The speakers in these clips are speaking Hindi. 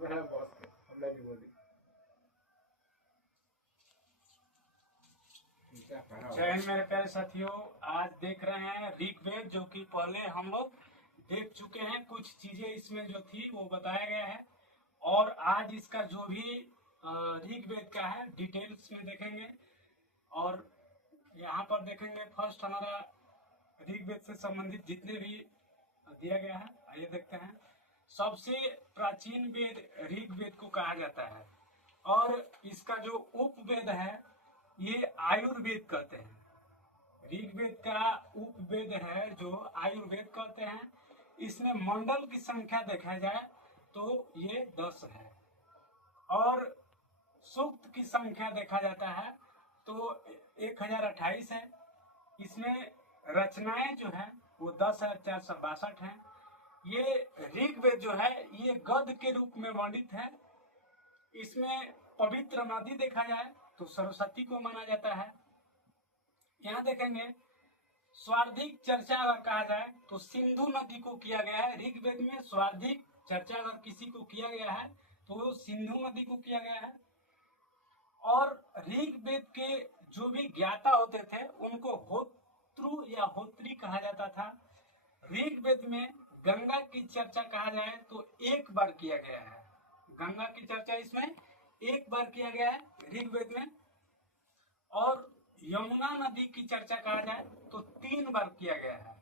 मेरा बॉस के हमने भी बोली क्या कहा। जय हिंद मेरे प्यारे साथियों, आज देख रहे हैं ऋग्वेद, जो कि पहले हम लोग देख चुके हैं। कुछ चीजें इसमें जो थी वो बताया गया है, और आज इसका जो भी ऋग्वेद का है डिटेल्स में देखेंगे। और यहाँ पर देखेंगे फर्स्ट हमारा ऋग्वेद से संबंधित जितने भी दिया गया है, आइए देखते हैं। सबसे प्राचीन वेद ऋग्वेद को कहा जाता है, और इसका जो उपवेद है ये आयुर्वेद कहते हैं। ऋग्वेद का उपवेद है जो आयुर्वेद कहते हैं। इसमें मंडल की संख्या देखा जाए तो ये 10 है, और सूक्त की संख्या देखा जाता है तो 1028 है। इसमें रचनाएं जो है वो 10,462 है। ये ऋग्वेद जो है ये गद्य के रूप में वर्णित है। इसमें पवित्र नदी देखा जाए तो सरस्वती को माना जाता है। यहाँ देखेंगे स्वार्धिक चर्चा अगर कहा जाए तो सिंधु नदी को किया गया है। ऋग्वेद में स्वार्धिक चर्चा अगर किसी को किया गया है तो सिंधु नदी को किया गया है। और ऋग्वेद के जो भी ज्ञाता होते थे उनको होत्रु या होत्री कहा जाता था। ऋग्वेद में गंगा की चर्चा कहा जाए तो एक बार किया गया है। गंगा की चर्चा इसमें एक बार किया गया है ऋग्वेद में। और यमुना नदी की चर्चा कहा जाए तो 3 बार किया गया है।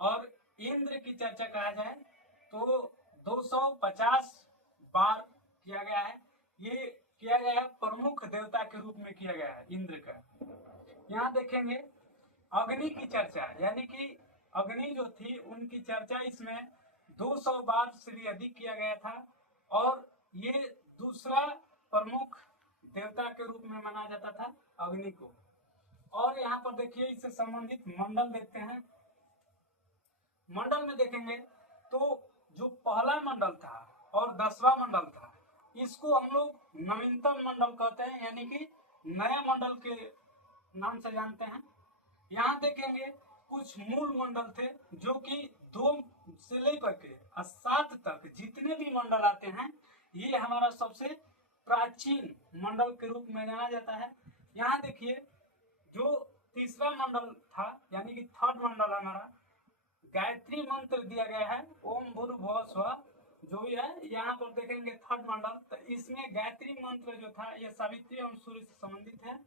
और इंद्र की चर्चा कहा जाए तो 250 बार किया गया है। ये किया गया है प्रमुख देवता के रूप में किया गया है इंद्र का। यहाँ देखेंगे अग्नि की चर्चा, यानी कि अग्नि जो थी उनकी चर्चा इसमें 200 बार से भी अधिक किया गया था, और ये दूसरा प्रमुख देवता के रूप में माना जाता था अग्नि को। और यहाँ पर देखिए इससे संबंधित मंडल देखते हैं। मंडल में देखेंगे तो जो पहला मंडल था और 10वां मंडल था, इसको हम लोग नवीनतम मंडल कहते हैं, यानी कि नया मंडल के नाम से जानते हैं। यहाँ देखेंगे कुछ मूल मंडल थे जो कि 2 से लेकर के 7 तक जितने भी मंडल आते हैं ये हमारा सबसे प्राचीन मंडल के रूप में जाना जाता है। यहाँ देखिए जो तीसरा मंडल था, यानी कि थर्ड मंडल हमारा, गायत्री मंत्र दिया गया है ओम भूर्भुवः स्वः, जो भी है। यहाँ पर देखेंगे थर्ड मंडल, तो इसमें गायत्री मंत्र जो था ये सावित्री एवं सूर्य से संबंधित है।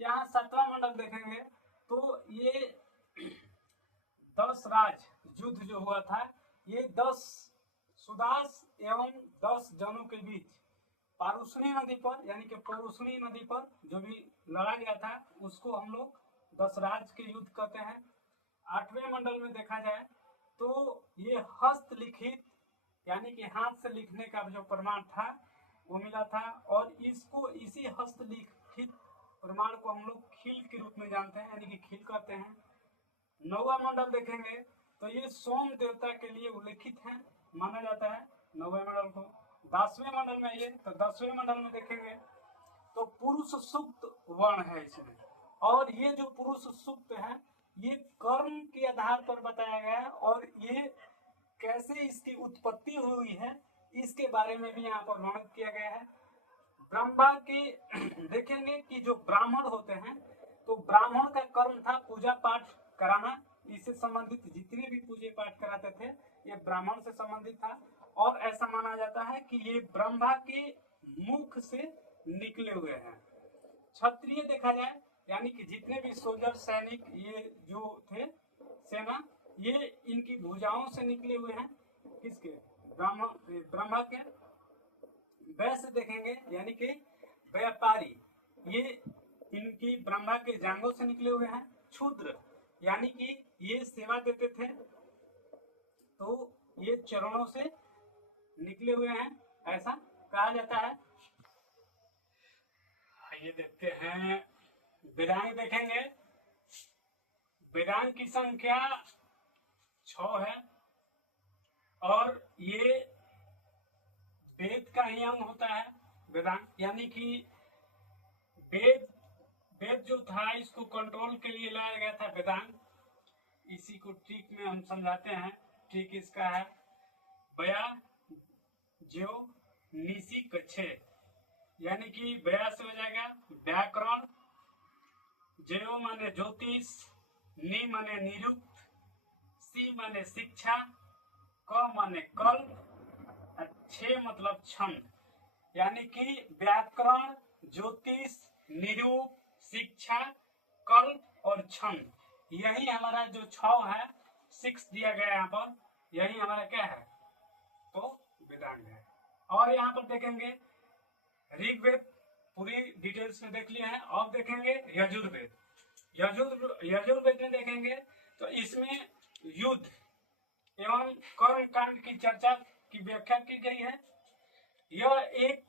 यहाँ 7वां मंडल देखेंगे तो ये 10 राज युद्ध जो हुआ था, ये 10 सुदास एवं 10 जनों के बीच पारुष्णी नदी पर, यानी कि परुष्णी नदी पर जो भी लड़ा गया था उसको हम लोग 10 राज के युद्ध कहते हैं। 8वें मंडल में देखा जाए तो ये हस्तलिखित, यानी कि हाथ से लिखने का जो प्रमाण था वो मिला था, और इसको इसी हस्तलिखित प्रमाण को हम लोग खील के रूप में जानते हैं, यानी कि खील कहते हैं। 9वां मंडल देखेंगे तो ये सोम देवता के लिए उल्लेखित है, माना जाता है 9वें मंडल को। 10वें मंडल में ये, तो 10वें मंडल में देखेंगे तो पुरुष सूक्त वर्ण है इसमें। और ये जो पुरुष सूक्त है ये कर्म के आधार पर बताया गया है, और ये कैसे इसकी उत्पत्ति हुई है इसके बारे में भी यहाँ पर वर्णन किया गया है। ब्रह्मा के देखेंगे कि जो ब्राह्मण होते हैं तो ब्राह्मण का कर्म था पूजा पाठ कराना। इससे संबंधित जितने भी पूजा पाठ कराते थे ये ब्राह्मण से संबंधित था, और ऐसा माना जाता है कि ये ब्रह्मा के मुख से निकले हुए हैं। क्षत्रिय देखा जाए, यानी कि जितने भी सोल्जर सैनिक ये जो थे सेना, ये इनकी भुजाओं से निकले हुए हैं। किसके? ब्रह्मा के। वैश्य देखेंगे, यानी कि व्यापारी, ये इनकी ब्रह्मा के जांघों से निकले हुए हैं। क्षुद्र, यानी कि ये सेवा देते थे तो ये चरणों से निकले हुए हैं, ऐसा कहा जाता है। आइए देखते हैं वेदांग देखेंगे। वेदांग की संख्या 6 है, और ये वेद का ही अंग होता है वेदांग, यानी कि वेद जो था इसको कंट्रोल के लिए लाया गया था वेदांग। इसी को ट्रिक में हम समझाते हैं। ट्रिक इसका है बया ज्यो निशिक छे, यानी कि व्या से हो जाएगा व्याकरण, ज्यो माने ज्योतिष, नि माने निरुक्त, सी माने शिक्षा, क माने कल्प, छे मतलब छंद, यानी कि व्याकरण, ज्योतिष, निरूप, शिक्षा, कल्प और छंद, यही हमारा जो 6 है 6 दिया गया है यहाँ पर, यही हमारा क्या है तो वेदांग है। और यहाँ पर देखेंगे ऋग्वेद पूरी डिटेल्स में देख लिए हैं। अब देखेंगे यजुर्वेद। यजुर्वेद में देखेंगे तो इसमें युद्ध एवं कर्म कांड की चर्चा की व्याख्या की गई है। यह एक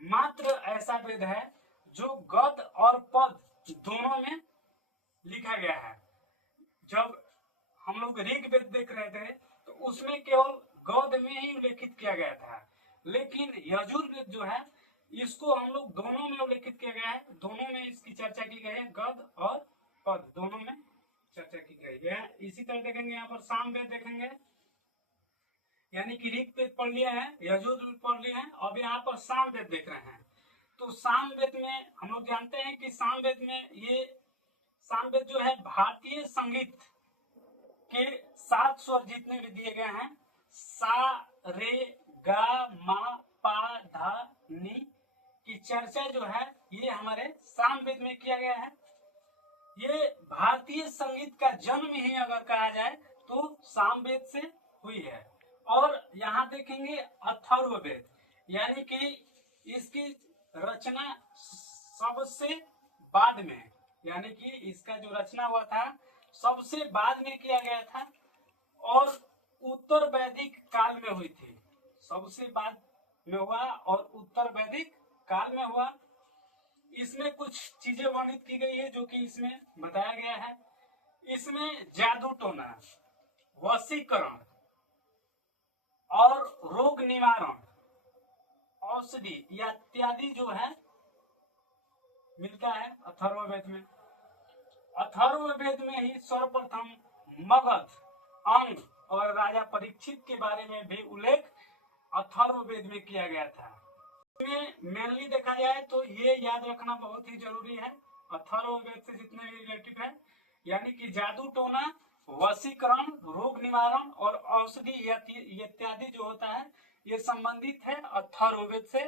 मात्र ऐसा वेद है जो गद और पद दोनों में लिखा गया है। जब हम लोग ऋग्वेद देख रहे थे तो उसमें केवल गद में ही उल्लेखित किया गया था, लेकिन यजुर्वेद जो है इसको हम लोग दोनों में उल्लेखित किया गया है, दोनों में इसकी चर्चा की गई है, गद और पद दोनों में चर्चा की गई है। इसी तरह देखेंगे यहाँ पर सामवेद देखेंगे, यानी कि ऋग्वेद पढ़ लिए हैं, यजुर्वेद पढ़ लिए हैं, अब यहाँ पर सामवेद देख रहे हैं। तो सामवेद में हम लोग जानते हैं कि सामवेद में ये सामवेद जो है भारतीय संगीत के 7 स्वर जितने भी दिए गए हैं, सा रे गा मा पा धा नी की चर्चा जो है ये हमारे सामवेद में किया गया है। ये भारतीय संगीत का जन्म ही अगर कहा जाए तो सामवेद से हुई है। और यहाँ देखेंगे अथर्ववेद, यानी कि इसकी रचना सबसे बाद में, यानी कि इसका जो रचना हुआ था सबसे बाद में किया गया था और उत्तर वैदिक काल में हुई थी, सबसे बाद में हुआ और उत्तर वैदिक काल में हुआ। इसमें कुछ चीजें वर्णित की गई है जो कि इसमें बताया गया है। इसमें जादू टोना, वशीकरण और रोग निवारण, औषधि इत्यादि जो है मिलता है अथर्ववेद में। अथर्ववेद में ही सर्वप्रथम मगध, अंग और राजा परीक्षित के बारे में भी उल्लेख अथर्ववेद में किया गया था। इसमें मेनली देखा जाए तो ये याद रखना बहुत ही जरूरी है, अथर्ववेद से जितने भी रिलेटिव है, यानी कि जादू टोना, वशीकरण, रोग निवारण और औषधि इत्यादि जो होता है ये संबंधित है अथर्ववेद से।